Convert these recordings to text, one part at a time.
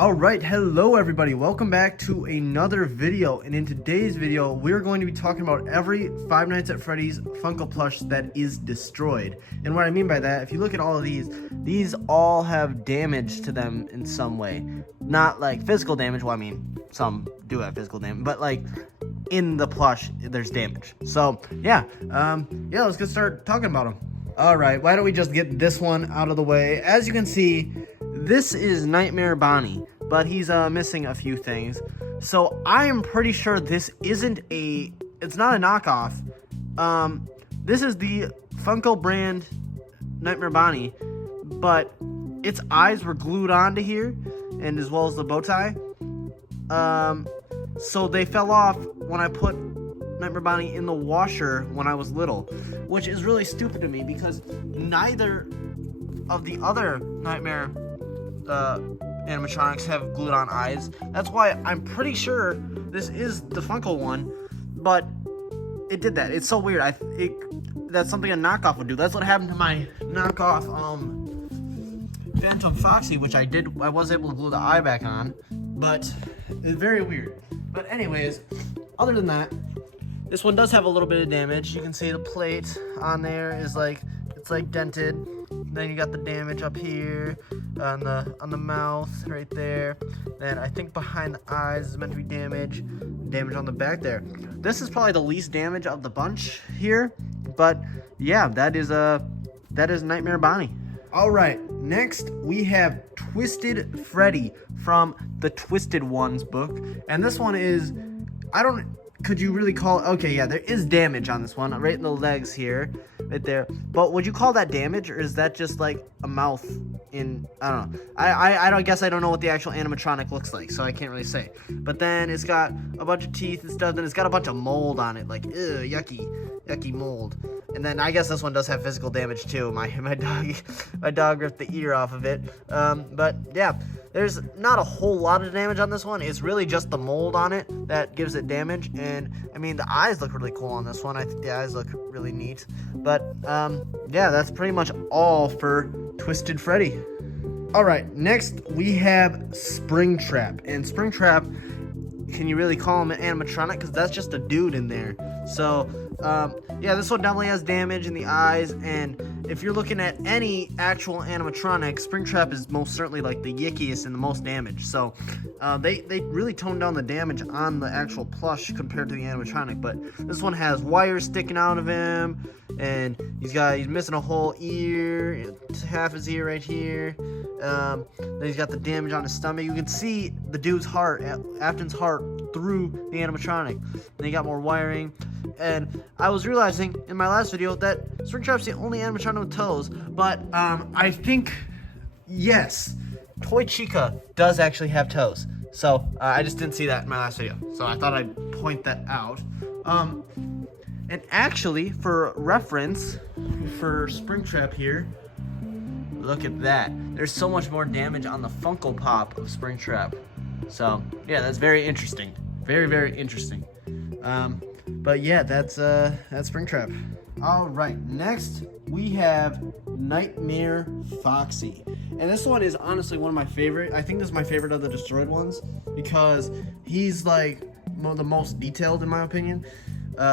All right, hello everybody. Welcome back to another video. And in today's video, we're going to be talking about every Five Nights at Freddy's Funko plush that is destroyed. And what I mean by that, if you look at all of these all have damage to them in some way. Not like physical damage. Well, I mean, some do have physical damage, but like in the plush, there's damage. So yeah, let's get started talking about them. All right, why don't we just get this one out of the way? As you can see, this is Nightmare Bonnie, but he's missing a few things. So I am pretty sure this isn't it's not a knockoff. This is the Funko brand Nightmare Bonnie, but its eyes were glued onto here, and as well as the bow tie. So they fell off when I put Nightmare Bonnie in the washer when I was little, which is really stupid to me because neither of the other Nightmare animatronics have glued on eyes. That's why I'm pretty sure this is the Funko one, but it did that. It's so weird. That's something a knockoff would do. That's what happened to my knockoff Phantom Foxy, which I was able to glue the eye back on, but it's very weird. But anyways, other than that, this one does have a little bit of damage. You can see the plate on there is it's dented. Then you got the damage up here on the mouth right there. Then I think behind the eyes is meant to be damage on the back there. This is probably the least damage of the bunch here, but yeah, that is Nightmare Bonnie. All right, next we have Twisted Freddy from the Twisted Ones book, and this one is, could you really call it? Okay, yeah, there is damage on this one, right in the legs here, right there. But would you call that damage, or is that just like a mouth in, I don't know. I guess I don't know what the actual animatronic looks like, so I can't really say. But then it's got a bunch of teeth and stuff, and it's got a bunch of mold on it, like, ew, yucky mold. And then I guess this one does have physical damage too. My dog ripped the ear off of it. But yeah, there's not a whole lot of damage on this one. It's really just the mold on it that gives it damage. And I mean, the eyes look really cool on this one. I think the eyes look really neat. But yeah, that's pretty much all for Twisted Freddy. All right, next we have Springtrap. And Springtrap, can you really call him an animatronic? Because that's just a dude in there. So yeah, this one definitely has damage in the eyes, and if you're looking at any actual animatronic, Springtrap is most certainly like the yickiest and the most damage. So they really toned down the damage on the actual plush compared to the animatronic. But this one has wires sticking out of him, and he's missing a whole ear, half his ear right here. Then he's got the damage on his stomach. You can see the dude's heart, Afton's heart, through the animatronic. And he got more wiring. And I was realizing in my last video that Springtrap's the only animatronic with toes. But I think, yes, Toy Chica does actually have toes. So I just didn't see that in my last video. So I thought I'd point that out. And actually, for reference, for Springtrap here, look at that. There's so much more damage on the Funko Pop of Springtrap. So yeah, that's very interesting. Very, very interesting. But yeah, that's Springtrap. All right, next we have Nightmare Foxy, and this one is honestly one of my favorite. I think this is my favorite of the destroyed ones because he's like the most detailed in my opinion.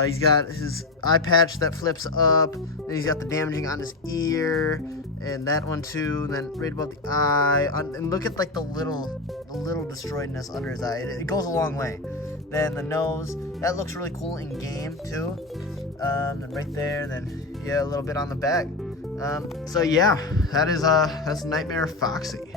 He's got his eye patch that flips up, then he's got the damaging on his ear, and that one too, and then right above the eye, and look at like the little destroyedness under his eye. It goes a long way. Then the nose, that looks really cool in game too. Then right there, then yeah, a little bit on the back. So yeah, that's Nightmare Foxy.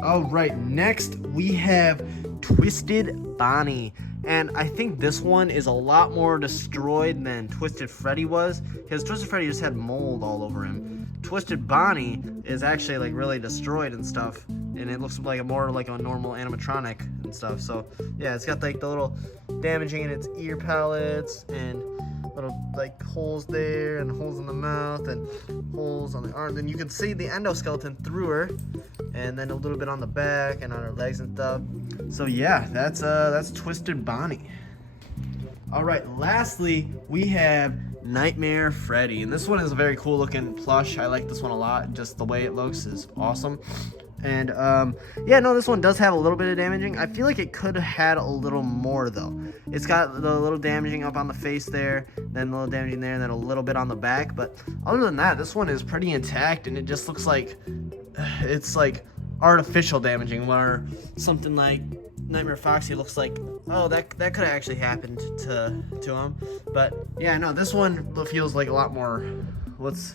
All right, next we have Twisted Bonnie. And I think this one is a lot more destroyed than Twisted Freddy was, because Twisted Freddy just had mold all over him. Twisted Bonnie is actually like really destroyed and stuff, and it looks like more like a normal animatronic and stuff. So yeah, it's got like the little damaging in its ear pallets and little like holes there and holes in the mouth and holes on the arm. Then you can see the endoskeleton through her, and then a little bit on the back and on her legs and stuff. So yeah, that's Twisted Bonnie. All right, lastly we have Nightmare Freddy, and this one is a very cool looking plush. I like this one a lot. Just the way it looks is awesome. And yeah, no, this one does have a little bit of damaging. I feel like it could have had a little more though. It's got the little damaging up on the face there, then a little damaging there, and then a little bit on the back. But other than that, this one is pretty intact, and it just looks like it's like artificial damaging, where something like Nightmare Foxy looks like, oh, that could have actually happened to him. But yeah, no, this one feels like a lot more, what's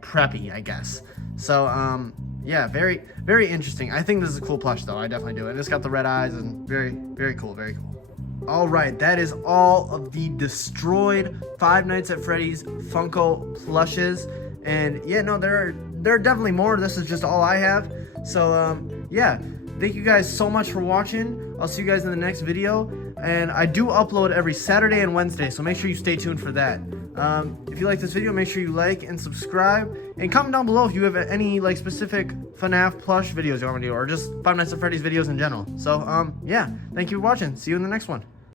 preppy, I guess. So yeah, very, very interesting. I think this is a cool plush though. I definitely do. And it's got the red eyes, and very, very cool, very cool. All right, that is all of the destroyed Five Nights at Freddy's Funko plushes. And yeah, no, there are definitely more. This is just all I have. So yeah, thank you guys so much for watching. I'll see you guys in the next video. And I do upload every Saturday and Wednesday, so make sure you stay tuned for that. If you like this video, make sure you like and subscribe, and comment down below if you have any like specific FNAF plush videos you want me to do, or just Five Nights at Freddy's videos in general. So yeah, thank you for watching. See you in the next one.